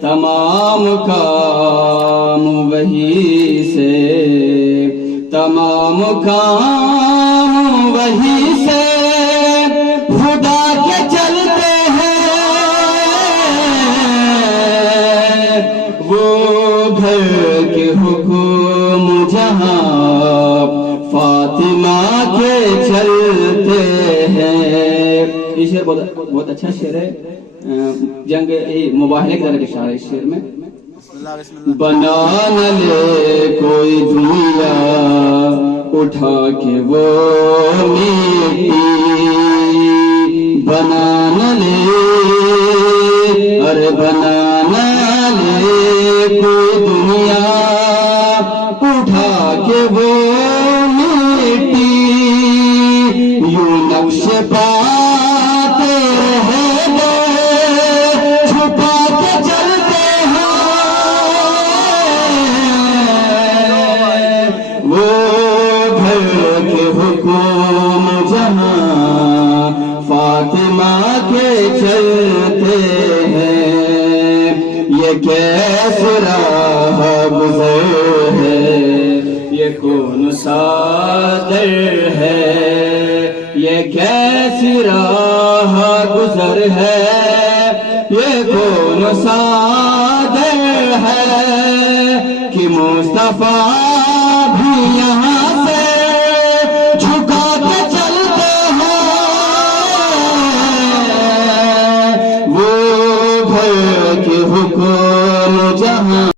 تمام کام وہی سے، تمام کام وہی سے خدا کے چلتے ہیں، وہ گھر کے حکم جہاں فاطمہ کے چلتے ہیں۔ یہ شعر بہت اچھا شعر ہے، جنگ مباہلے کا اشارہ ہے اس شعر میں۔ بنا نہ لے کوئی دنیا اٹھا کے وہ مٹی، بنا نہ لے، ارے بنا نہ لے کوئی دنیا اٹھا کے وہ مٹی، یوں نقش پاتے رہے گا چھپا کے چلتے ہیں، وہ گھر کے حکم جہاں فاطمہ کے چلتے ہیں۔ یہ کیسے راہ گزر ہے، یہ کون سا در ہے، یہ کیسی راہ گزر ہے، یہ کون سا